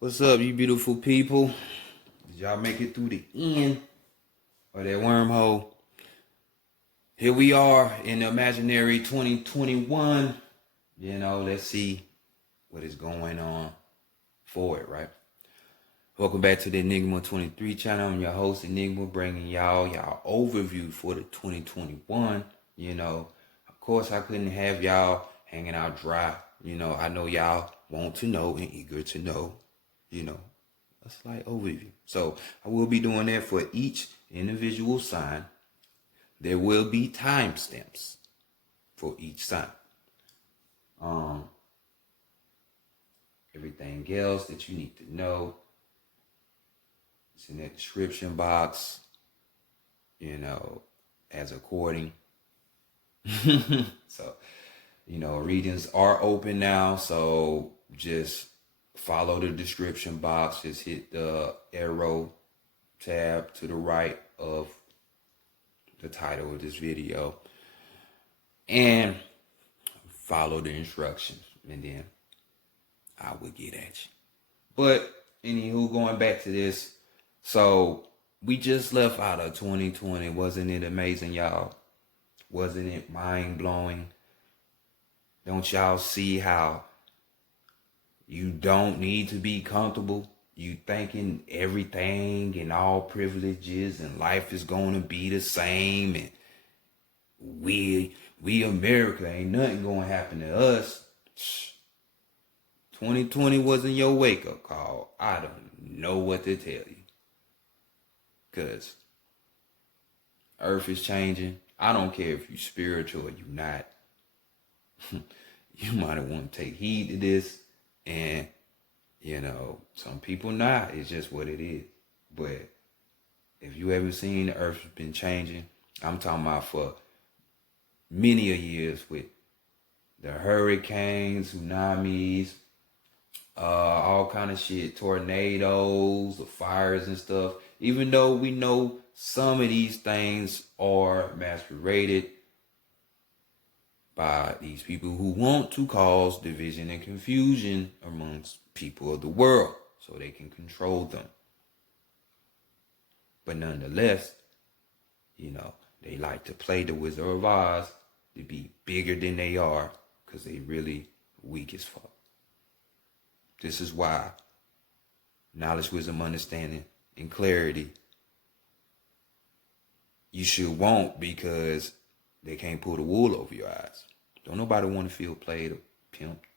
What's up, you beautiful people? Did y'all make it through the end of that wormhole? Here we are in the imaginary 2021. Let's see what is going on for it, right? Welcome back to the Enigma 23 channel. I'm your host, Enigma, bringing y'all overview for the 2021. Of course, I couldn't have y'all hanging out dry. I know y'all want to know and eager to know, a slight overview. So I will be doing that for each individual sign. There will be timestamps for each sign. Everything else that you need to know, it's in that description box, as according. So, readings are open now. So just follow the description box. Just hit the arrow tab to the right of the title of this video and follow the instructions, and then I will get at you. But anywho, going back to this, so we just left out of 2020. Wasn't it amazing, y'all? Wasn't it mind-blowing? Don't y'all see how you don't need to be comfortable? You thinking everything and all privileges and life is going to be the same, and we America, ain't nothing going to happen to us. 2020 wasn't your wake-up call. I don't know what to tell you. Because earth is changing. I don't care if you're spiritual or you're not. You might want to take heed to this. And, some people not. It's just what it is. But if you haven't seen, the earth's been changing. I'm talking about for many a years with the hurricanes, tsunamis, all kind of shit, tornadoes, the fires and stuff. Even though we know some of these things are masqueraded by these people who want to cause division and confusion amongst people of the world so they can control them. But nonetheless, they like to play the Wizard of Oz to be bigger than they are because they really weak as fuck. This is why knowledge, wisdom, understanding, and clarity you should want, because they can't pull the wool over your eyes. Don't nobody want to feel played or pimped.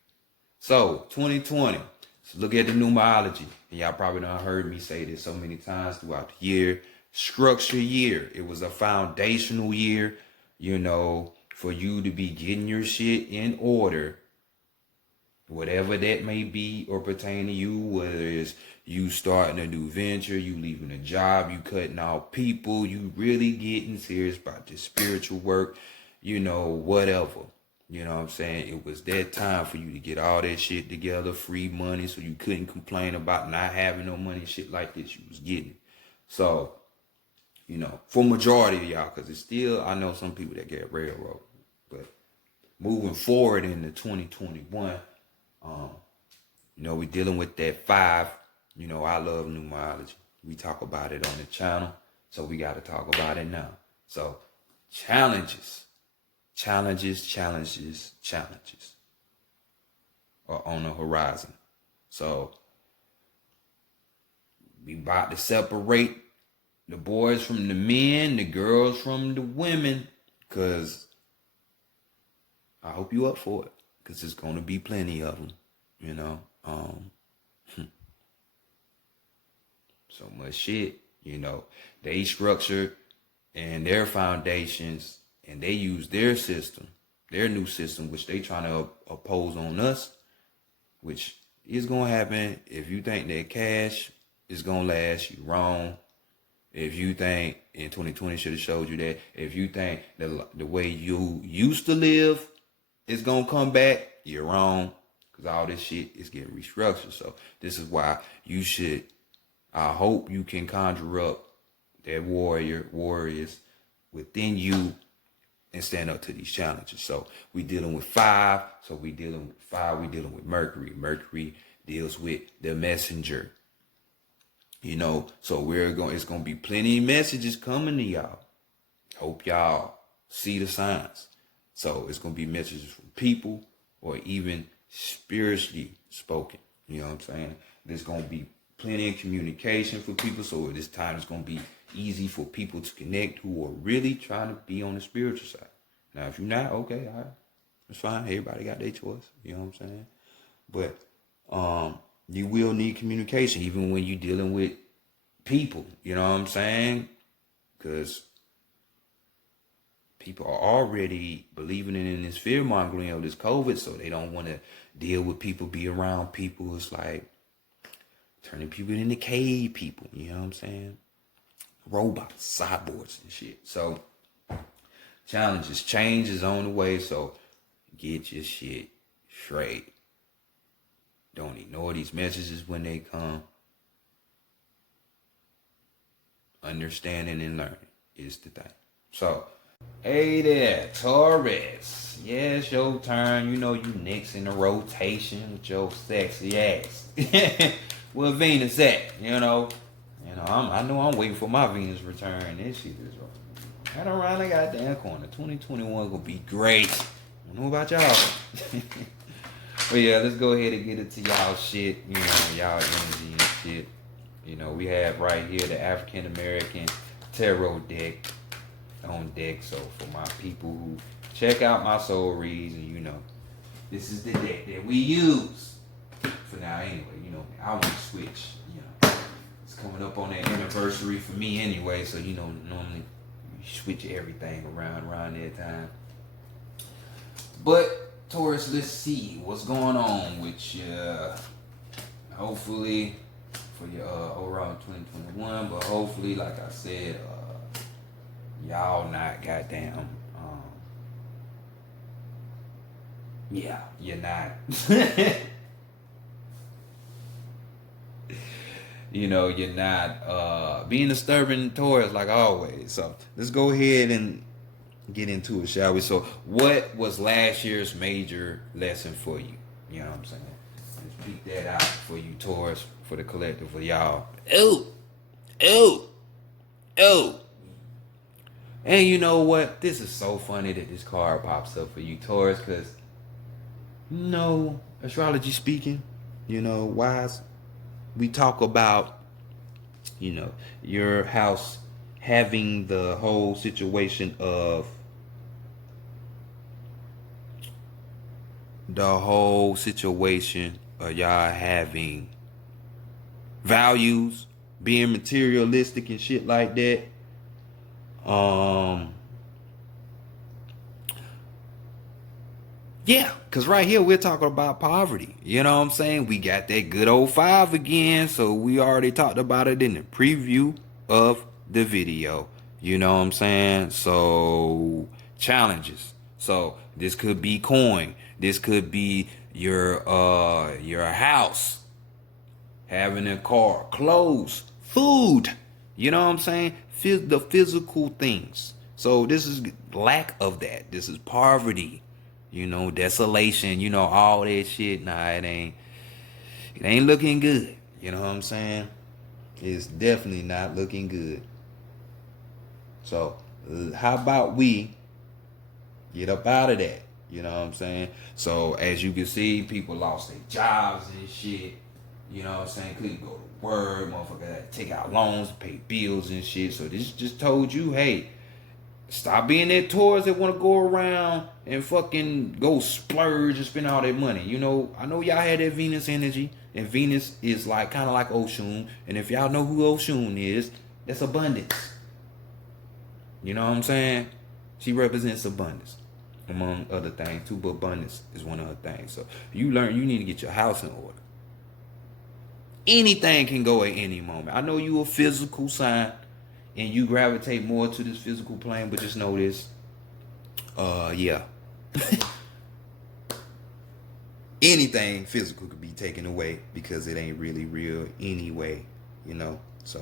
So, 2020. So look at the numerology. And y'all probably done heard me say this so many times throughout the year. Structure year. It was a foundational year, for you to be getting your shit in order. Whatever that may be or pertain to you, whether it's you starting a new venture, you leaving a job, you cutting out people, you really getting serious about this spiritual work, whatever. You know what I'm saying? It was that time for you to get all that shit together, free money, so you couldn't complain about not having no money, shit like this you was getting. So, for majority of y'all, because it's still, I know some people that get railroad, but moving forward into 2021, we're dealing with that 5. I love numerology. We talk about it on the channel, so we got to talk about it now. So, challenges are on the horizon. So, we about to separate the boys from the men, the girls from the women, because I hope you up for it, because there's going to be plenty of them, So much shit, they structured and their foundations, and they use their system, their new system, which they trying to oppose on us, which is going to happen. If you think that cash is going to last, you wrong. If you think, in 2020 should have showed you that, if you think the way you used to live is going to come back, you're wrong, because all this shit is getting restructured. So this is why I hope you can conjure up that warriors within you and stand up to these challenges. So we dealing with 5. So we dealing with 5. We dealing with Mercury. Mercury deals with the messenger. You know, so it's gonna be plenty of messages coming to y'all. Hope y'all see the signs. So it's gonna be messages from people or even spiritually spoken. You know what I'm saying? There's gonna be plenty of communication for people. So this time it's gonna be easy for people to connect who are really trying to be on the spiritual side. Now, if you're not, okay, all right, it's fine. Everybody got their choice. You know what I'm saying? But you will need communication even when you're dealing with people. You know what I'm saying? Because people are already believing in this fear mongering of this COVID, so they don't want to deal with people, be around people. It's like turning people into cave people. You know what I'm saying? Robots, cyborgs and shit. So challenges, change is on the way. So get your shit straight. Don't ignore these messages when they come. Understanding and learning is the thing. So, hey there, Taurus. Yeah, it's your turn. You know you next in the rotation with your sexy ass. Where Venus at? You know, I know I'm waiting for my Venus return. This shit is right around the goddamn corner. 2021 gonna be great. I don't know about y'all. But yeah, let's go ahead and get into y'all shit. You know, y'all energy and shit. You know, we have right here the African American Tarot deck on deck. So for my people who check out my soul reads, and you know, this is the deck that we use for now anyway. You know, I want to switch. You know, it's coming up on that anniversary for me anyway. So you know, normally you switch everything around that time. But Taurus, let's see what's going on with you. Hopefully for your overall 2021, but hopefully, like I said, y'all not goddamn. Yeah, you're not. You know, you're not being a stubborn Taurus like always. So let's go ahead and get into it, shall we? So what was last year's major lesson for you? You know what I'm saying? Let's peek that out for you, Taurus, for the collective, for y'all. Ooh. And you know what? This is so funny that this card pops up for you, Taurus, because, you know, astrology speaking, you know, wise, we talk about, you know, your house having the whole situation of y'all having values, being materialistic and shit like that. Yeah, because right here we're talking about poverty. You know what I'm saying? We got that good old 5 again. So we already talked about it in the preview of the video. You know what I'm saying? So challenges. So this could be coin. This could be your house, having a car, clothes, food. You know what I'm saying? The physical things. So this is lack of that. This is poverty. You know, desolation. You know, all that shit. Nah, it ain't looking good. You know what I'm saying? It's definitely not looking good. So how about we get up out of that? You know what I'm saying? So as you can see, people lost their jobs and shit. You know what I'm saying? Couldn't go to work. Motherfucker had to take out loans, pay bills and shit. So this just told you, hey, stop being that Taurus that want to go around and fucking go splurge and spend all that money. You know, I know y'all had that Venus energy. And Venus is like kind of like Oshun. And if y'all know who Oshun is, that's abundance. You know what I'm saying? She represents abundance, among other things too, but abundance is one of her things. So you need to get your house in order. Anything can go at any moment. I know you a physical sign and you gravitate more to this physical plane, but just know this. Yeah. Anything physical could be taken away because it ain't really real anyway, you know. So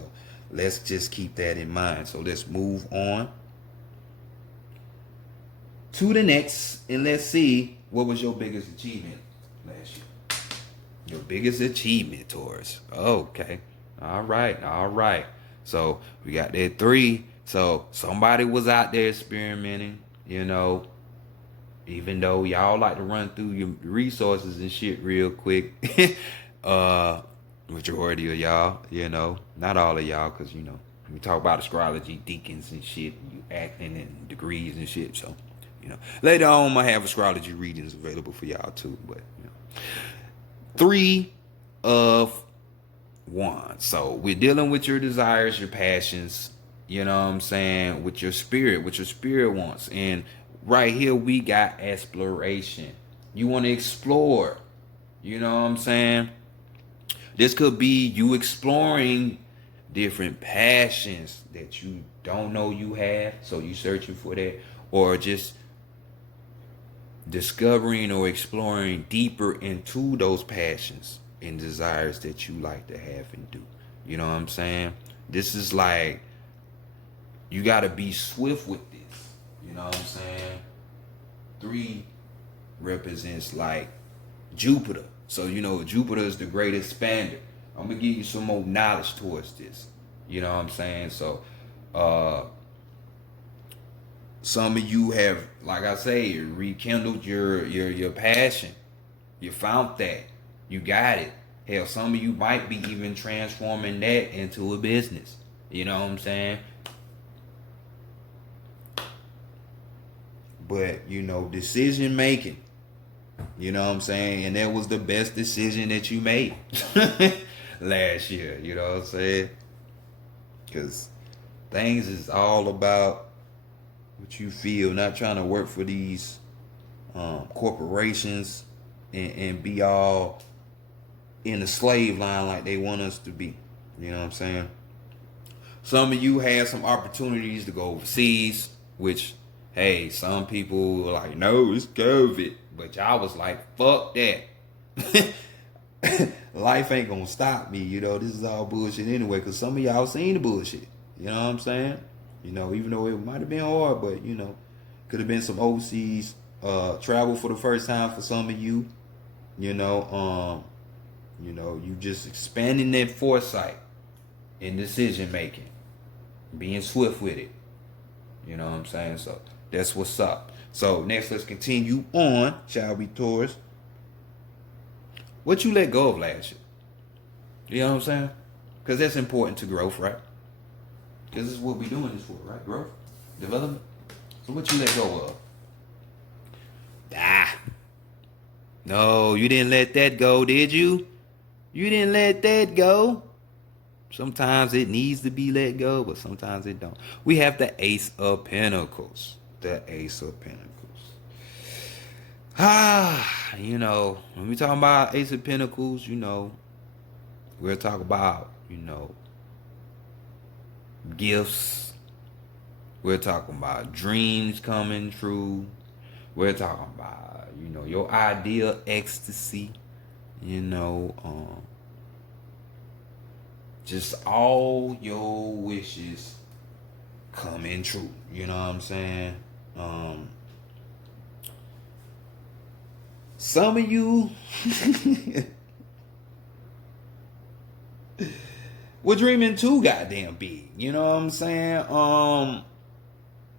let's just keep that in mind. So let's move on to the next, and let's see what was your biggest achievement last year. Your biggest achievement, Taurus. Okay. All right. All right. So we got that 3. So somebody was out there experimenting, even though y'all like to run through your resources and shit real quick. uh Majority of y'all, not all of y'all, because we talk about astrology, deacons and shit, you acting and degrees and shit. So, later on, I have astrology readings available for y'all too. But 3 of Wands. So we're dealing with your desires, your passions. You know what I'm saying? With your spirit, what your spirit wants. And right here we got exploration. You want to explore. You know what I'm saying? This could be you exploring different passions that you don't know you have, so you searching for that, or just discovering or exploring deeper into those passions and desires that you like to have and do. You know what I'm saying? This is like, you got to be swift with this. You know what I'm saying? 3 represents like Jupiter. So, Jupiter is the great expander. I'm going to give you some more knowledge towards this. You know what I'm saying? So, some of you have, like I say, rekindled your passion. You found that. You got it. Hell, some of you might be even transforming that into a business. You know what I'm saying? But, decision making. You know what I'm saying? And that was the best decision that you made last year. You know what I'm saying? Because things is all about what you feel, not trying to work for these corporations and be all in the slave line like they want us to be. You know what I'm saying? Some of you had some opportunities to go overseas, which, hey, some people were like, no, it's COVID. But y'all was like, fuck that. Life ain't gonna stop me, this is all bullshit anyway, because some of y'all seen the bullshit. You know what I'm saying? Even though it might have been hard, but, could have been some overseas travel for the first time for some of you. You just expanding that foresight in decision making, being swift with it. You know what I'm saying? So that's what's up. So next, let's continue on, shall we, Taurus? What you let go of last year? You know what I'm saying? Because that's important to growth, right? Because this is what we're doing this for, right? Growth, development. So what you let go of? No, you didn't let that go, did you? You didn't let that go. Sometimes it needs to be let go, but sometimes it don't. We have the Ace of Pentacles. The Ace of Pentacles. When we talk about Ace of Pentacles, we'll talk about, gifts. We're talking about dreams coming true. We're talking about, your ideal ecstasy. Just all your wishes coming true. You know what I'm saying? Some of you were dreaming too goddamn big. You know what I'm saying?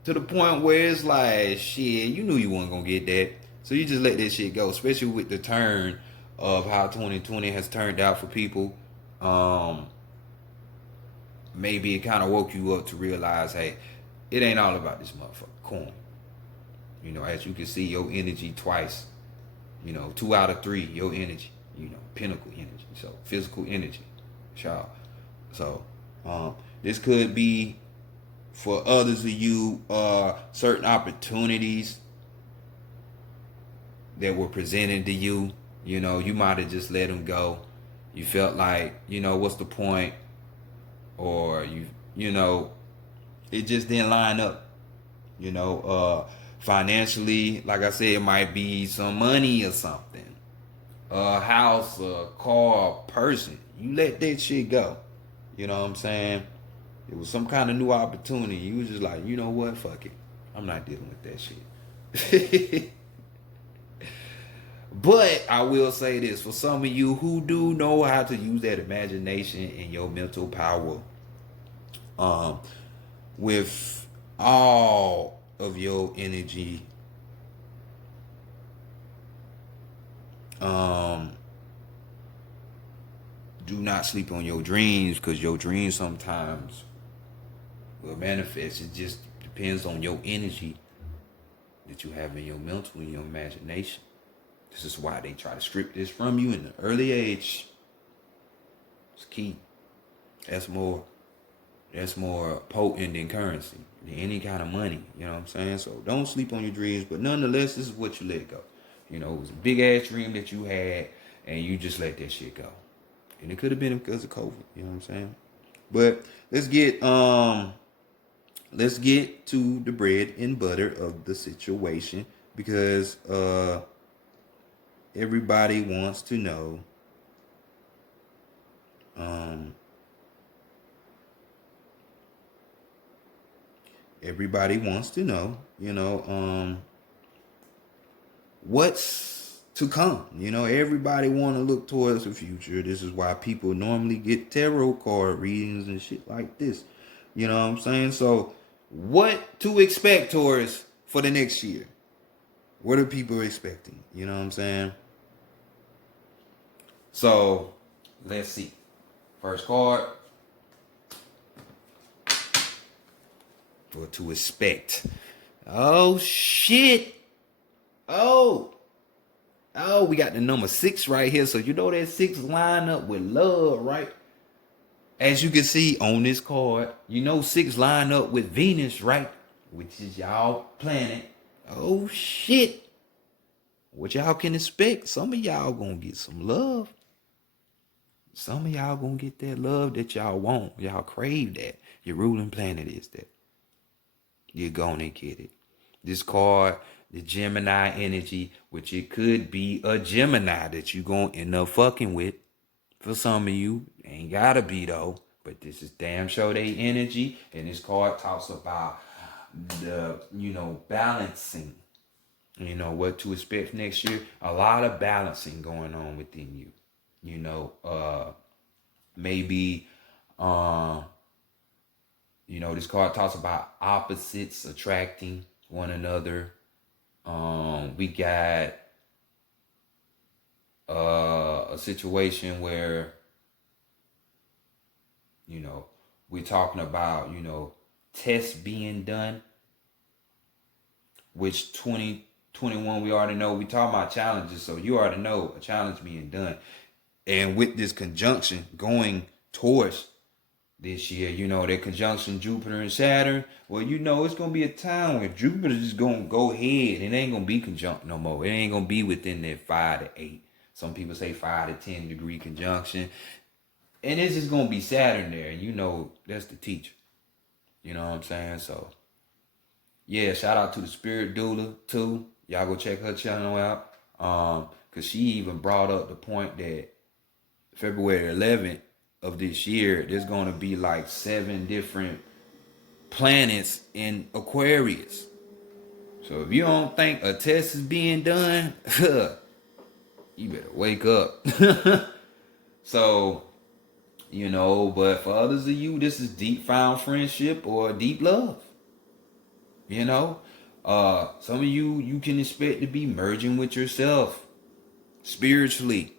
To the point where it's like, shit, you knew you weren't gonna get that. So you just let that shit go, especially with the turn of how 2020 has turned out for people. Maybe it kind of woke you up to realize, hey, it ain't all about this motherfucking coin. As you can see, your energy twice. 2 out of 3, your energy. Pinnacle energy. So physical energy. Y'all. So this could be for others of you certain opportunities that were presented to you. You might have just let them go. You felt like, what's the point? Or it just didn't line up. Financially, like I said, it might be some money or something. A house, a car, a person. You let that shit go. You know what I'm saying? It was some kind of new opportunity. You was just like, you know what? Fuck it. I'm not dealing with that shit. But I will say this, for some of you who do know how to use that imagination and your mental power, um, with all of your energy, um, do not sleep on your dreams, because your dreams sometimes will manifest. It just depends on your energy that you have in your mental and your imagination. This is why they try to strip this from you in the early age. It's key. That's more potent than currency, than any kind of money. You know what I'm saying? So don't sleep on your dreams, but nonetheless, this is what you let go. You know, it was a big ass dream that you had, and you just let that shit go. And it could have been because of COVID. You know what I'm saying? But let's get to the bread and butter of the situation, because everybody wants to know. Everybody wants to know, what's to come. Everybody want to look towards the future. This is why people normally get tarot card readings and shit like this. You know what I'm saying? So what to expect, Taurus, for the next year? What are people expecting? You know what I'm saying? So let's see. First card. What to expect. Oh shit. Oh, we got the number 6 right here. So you know that 6 line up with love, right? As you can see on this card, 6 line up with Venus, right? Which is y'all planet. Oh shit. What y'all can expect? Some of y'all gonna get some love. Some of y'all gonna get that love that y'all want. Y'all crave that. Your ruling planet is that. You're gonna get it. This card, the Gemini energy, which it could be a Gemini that you gonna end up fucking with. For some of you, ain't gotta be though, but this is damn sure they energy. And this card talks about the, balancing. What to expect next year. A lot of balancing going on within you. Maybe this card talks about opposites attracting one another. We got a situation where, we're talking about, tests being done, which 2021, we already know, we talking about challenges. So you already know a challenge being done. And with this conjunction going towards this year, that conjunction Jupiter and Saturn, well, it's going to be a time where Jupiter is going to go ahead. It ain't going to be conjunct no more. It ain't going to be within that 5 to 8. Some people say 5 to 10 degree conjunction. And it's just going to be Saturn there. And that's the teacher. You know what I'm saying? So, yeah, shout out to the Spirit Doula, too. Y'all go check her channel out. Because she even brought up the point that February 11th of this year, there's going to be like 7 different planets in Aquarius. So if you don't think a test is being done, you better wake up. So, but for others of you, this is deep found friendship or deep love. Some of you can expect to be merging with yourself spiritually.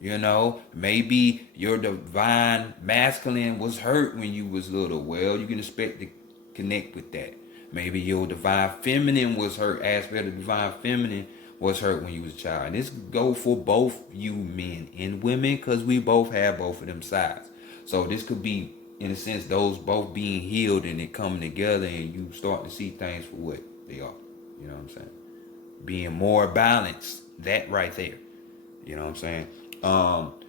Maybe your divine masculine was hurt when you was little. Well, you can expect to connect with that. Maybe your divine feminine was hurt. Aspect of divine feminine was hurt when you was a child. And this go for both you men and women, because we both have both of them sides. So this could be, in a sense, those both being healed and it coming together, and you start to see things for what they are. You know what I'm saying? Being more balanced. That right there. You know what I'm saying?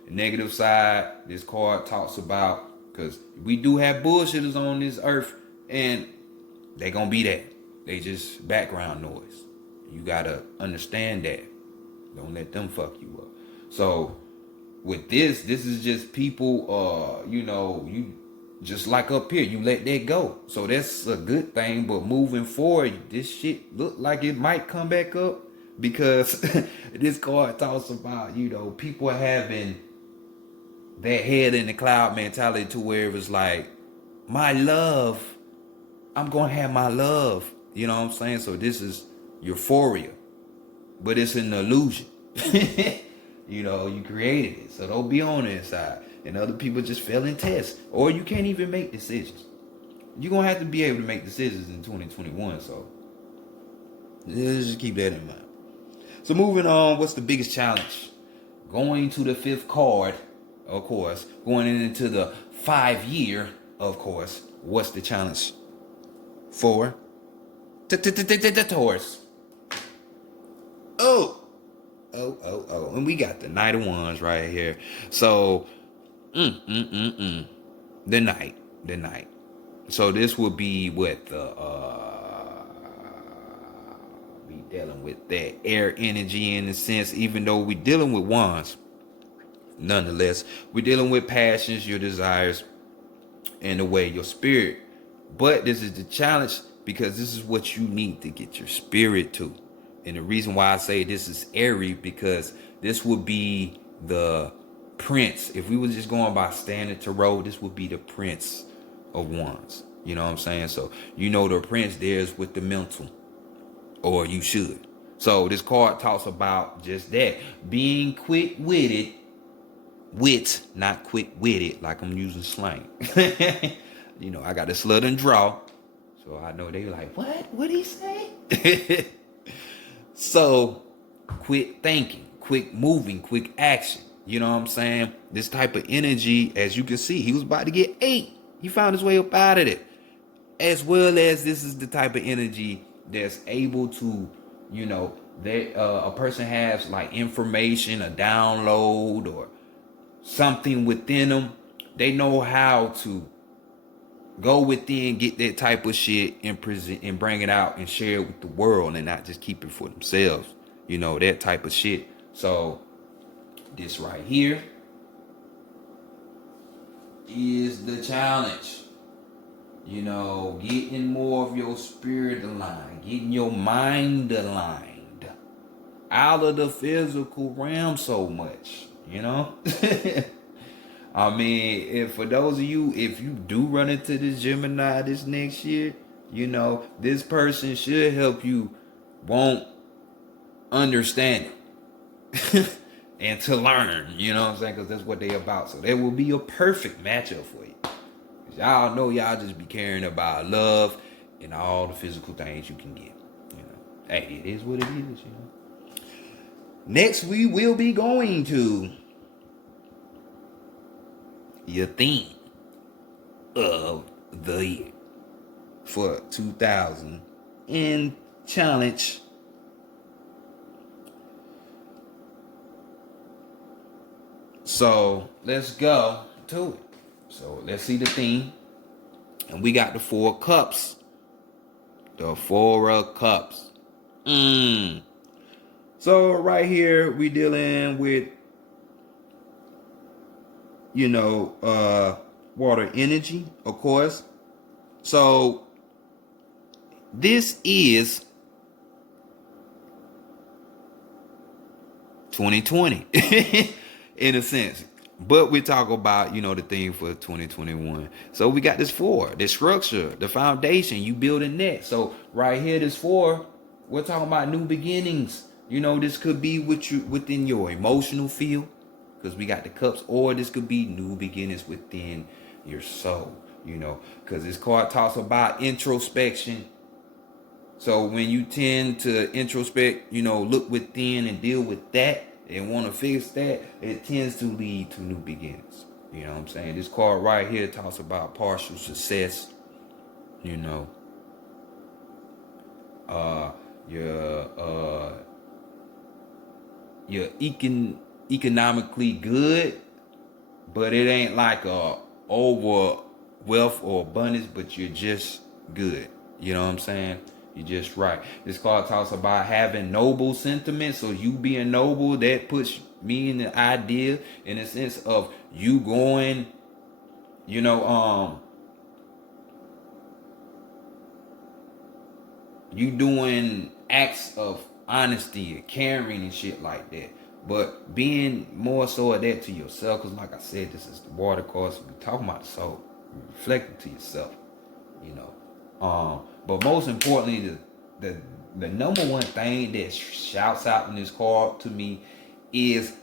Negative side, this card talks about, because we do have bullshitters on this earth, and they gonna be that. They just background noise. You gotta understand that. Don't let them fuck you up. So with this is just people, you just like up here, you let that go. So that's a good thing. But moving forward, this shit look like it might come back up. because this card talks about, you know, people having that head in the cloud mentality to where it was like, my love, I'm gonna have my love. You know what I'm saying? So this is euphoria, but it's an illusion. You know, you created it, so don't be on the inside. And other people just failing tests, or you can't even make decisions. You're gonna have to be able to make decisions in 2021. So let's just keep that in mind. So moving on, what's the biggest challenge? Going to the fifth card, of course. Going into the 5 year, of course. What's the challenge for Taurus? Oh. And we got the Knight of Wands right here. So, the Knight. So this will be what we dealing with that air energy in a sense, even though we're dealing with wands. Nonetheless, we're dealing with passions, your desires, and the way your spirit. But this is the challenge because this is what you need to get your spirit to. And the reason why I say this is airy, because this would be the prince. If we were just going by standard tarot, this would be the prince of wands. You know what I'm saying? So, you know, the prince there's with the mental, or you should. So this card talks about just that. Being quick-witted, not quick-witted, like I'm using slang. You know, I got a slut and draw. So I know they like, what? What'd he say? So, quick thinking, quick moving, quick action. You know what I'm saying? This type of energy, as you can see, he was about to get 8. He found his way up out of it. As well as this is the type of energy that's able to, you know, that a person has like information, a download, or something within them. They know how to go within, get that type of shit and present and bring it out and share it with the world, and not just keep it for themselves. You know, that type of shit. So this right here is the challenge. You know, getting more of your spirit aligned, getting your mind aligned out of the physical realm so much, you know? I mean, if for those of you, if you do run into this Gemini this next year, you know, this person should help you won't understand it and to learn, you know what I'm saying? Because that's what they about. So that will be a perfect matchup for you. Y'all know y'all just be caring about love and all the physical things you can get. You know, hey, it is what it is, you know. Next, we will be going to your theme of the year for 2000 and challenge. So let's go to it. So let's see the theme. And we got the 4 cups. The 4 of cups. So right here we dealing with, you know, water energy, of course. So this is 2020 in a sense. But we talk about, you know, the thing for 2021. So we got this 4, the structure, the foundation, you building that. So right here, this 4, we're talking about new beginnings. You know, this could be within your emotional field, because we got the cups, or this could be new beginnings within your soul, you know, because this card talks about introspection. So when you tend to introspect, you know, look within and deal with that, and want to fix that, it tends to lead to new beginnings. You know what I'm saying? This card right here talks about partial success. You know, you're economically good, but it ain't like a over wealth or abundance, but you're just good. You know what I'm saying? You're just right. This card talks about having noble sentiments. So you being noble, that puts me in the idea, in a sense of you going, you know, you doing acts of honesty and caring and shit like that. But being more so of that to yourself, because like I said, this is the water course. We're talking about the soul. You're reflecting to yourself, you know. But most importantly, the number one thing that shouts out in this card to me is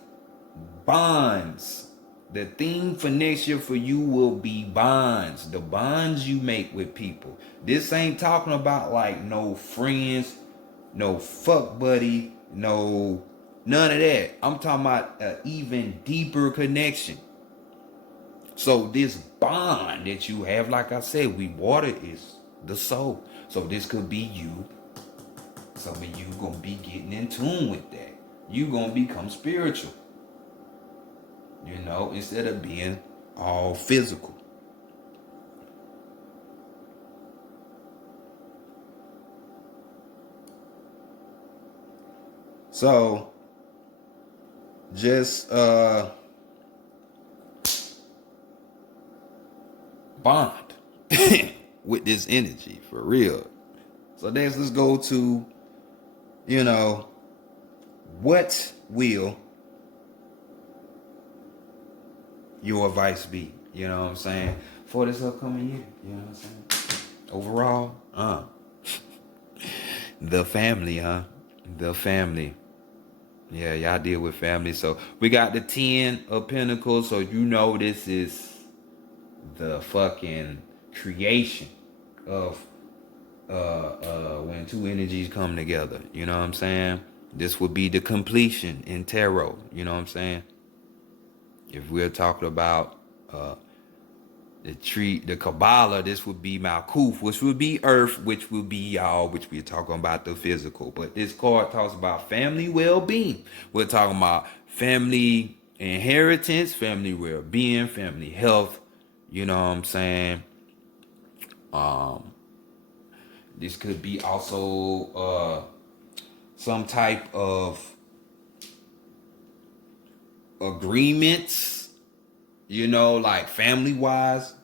bonds. The theme for next year for you will be bonds. The bonds you make with people. This ain't talking about like no friends, no fuck buddy, no none of that. I'm talking about an even deeper connection. So this bond that you have, like I said, water is the soul. So this could be you. Some of you gonna be getting in tune with that. You gonna become spiritual. You know, instead of being all physical. So just bond with this energy for real. So let's go to, you know, what will your advice be? You know what I'm saying? For this upcoming year. You know what I'm saying? Overall, the family, the family. Yeah, y'all deal with family. So we got the 10 of Pentacles. So you know this is the fucking creation of when two energies come together. You know what I'm saying? This would be the completion in tarot. You know what I'm saying? If we're talking about the Kabbalah, this would be Malkuth, which would be Earth, which would be y'all, which we're talking about the physical. But this card talks about family well-being. We're talking about family inheritance, family well-being, family health. You know what I'm saying? This could be also some type of agreements, you know, like family wise,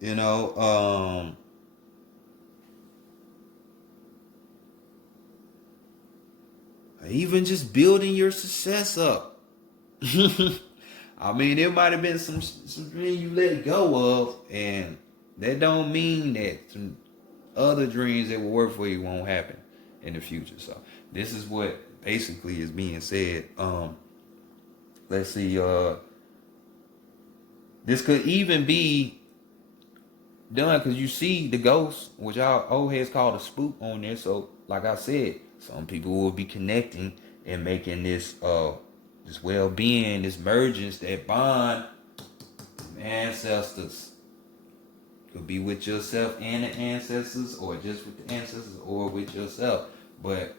you know, even just building your success up. I mean, there might have been some dreams you let go of, and that don't mean that some other dreams that will work for you won't happen in the future. So this is what basically is being said. Let's see, this could even be done because you see the ghost, which our old heads called a spook on there. So like I said, some people will be connecting and making this this well-being, this mergence, that bond, ancestors. Could be with yourself and the ancestors, or just with the ancestors, or with yourself. But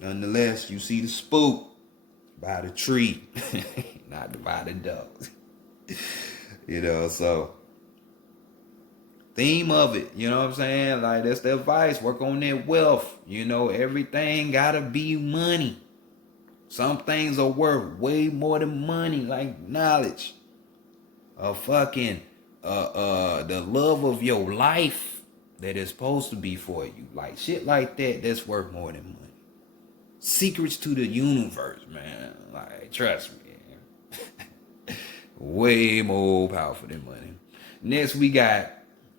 nonetheless, you see the spook by the tree, not by the dog. You know, so theme of it, you know what I'm saying? Like, that's the advice. Work on that wealth. You know, everything gotta be money. Some things are worth way more than money, like knowledge. Fucking the love of your life that is supposed to be for you. Like shit like that, that's worth more than money. Secrets to the universe, man. Like, trust me. Way more powerful than money. Next we got,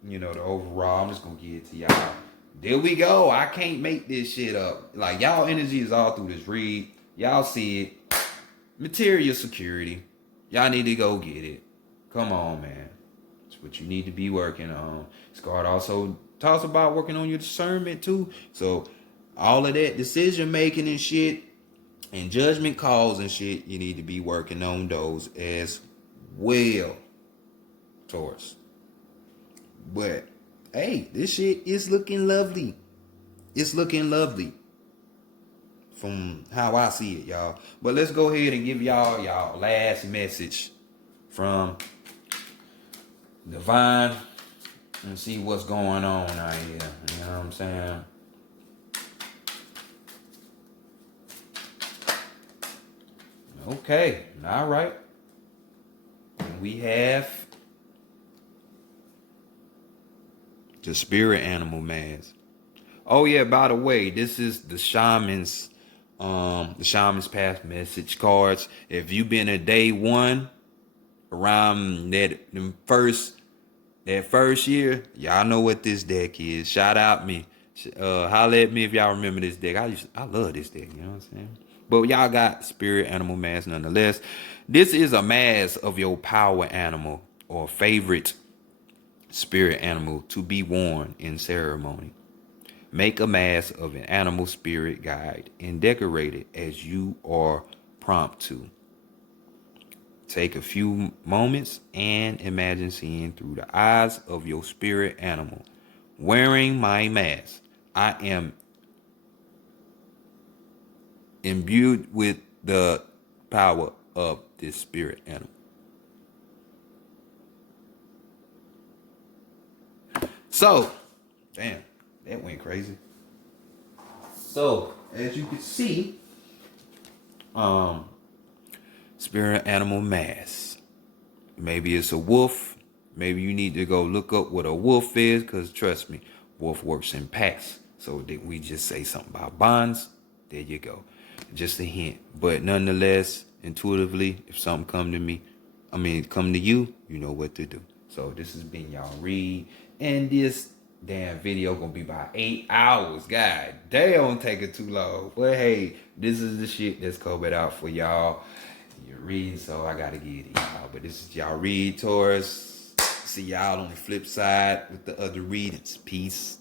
you know, the overall. I'm just gonna give it to y'all. There we go. I can't make this shit up. Like, y'all energy is all through this read. Y'all see it. Material security. Y'all need to go get it. Come on, man. It's what you need to be working on. This card also talks about working on your discernment too. So all of that decision making and shit and judgment calls and shit, you need to be working on those as well, Taurus. But hey, this shit is looking lovely. It's looking lovely from how I see it, y'all. But let's go ahead and give y'all last message from Divine and see what's going on out here. You know what I'm saying? Okay, all right. And we have the spirit animal mask. Oh yeah, by the way, this is the shaman's past message cards. If you've been a day one around that first year, y'all know what this deck is. Shout out me. Holla at me if y'all remember this deck. I love this deck, you know what I'm saying? But y'all got spirit animal mask nonetheless. This is a mask of your power animal or favorite spirit animal to be worn in ceremony. Make a mask of an animal spirit guide and decorate it as you are prompt to. Take a few moments and imagine seeing through the eyes of your spirit animal. Wearing my mask, I am imbued with the power of this spirit animal. So, damn, that went crazy. So, as you can see, spirit animal mask. Maybe it's a wolf. Maybe you need to go look up what a wolf is, because trust me, wolf works in packs. So did we just say something about bonds? There you go. Just a hint. But nonetheless, intuitively, if something come to you, you know what to do. So this has been y'all read. And this damn video gonna be about 8 hours. God damn, take it too long. But hey, this is the shit that's coming out for y'all. You're reading, so I gotta get it, y'all. But this is y'all read, Taurus. See y'all on the flip side with the other readings. Peace.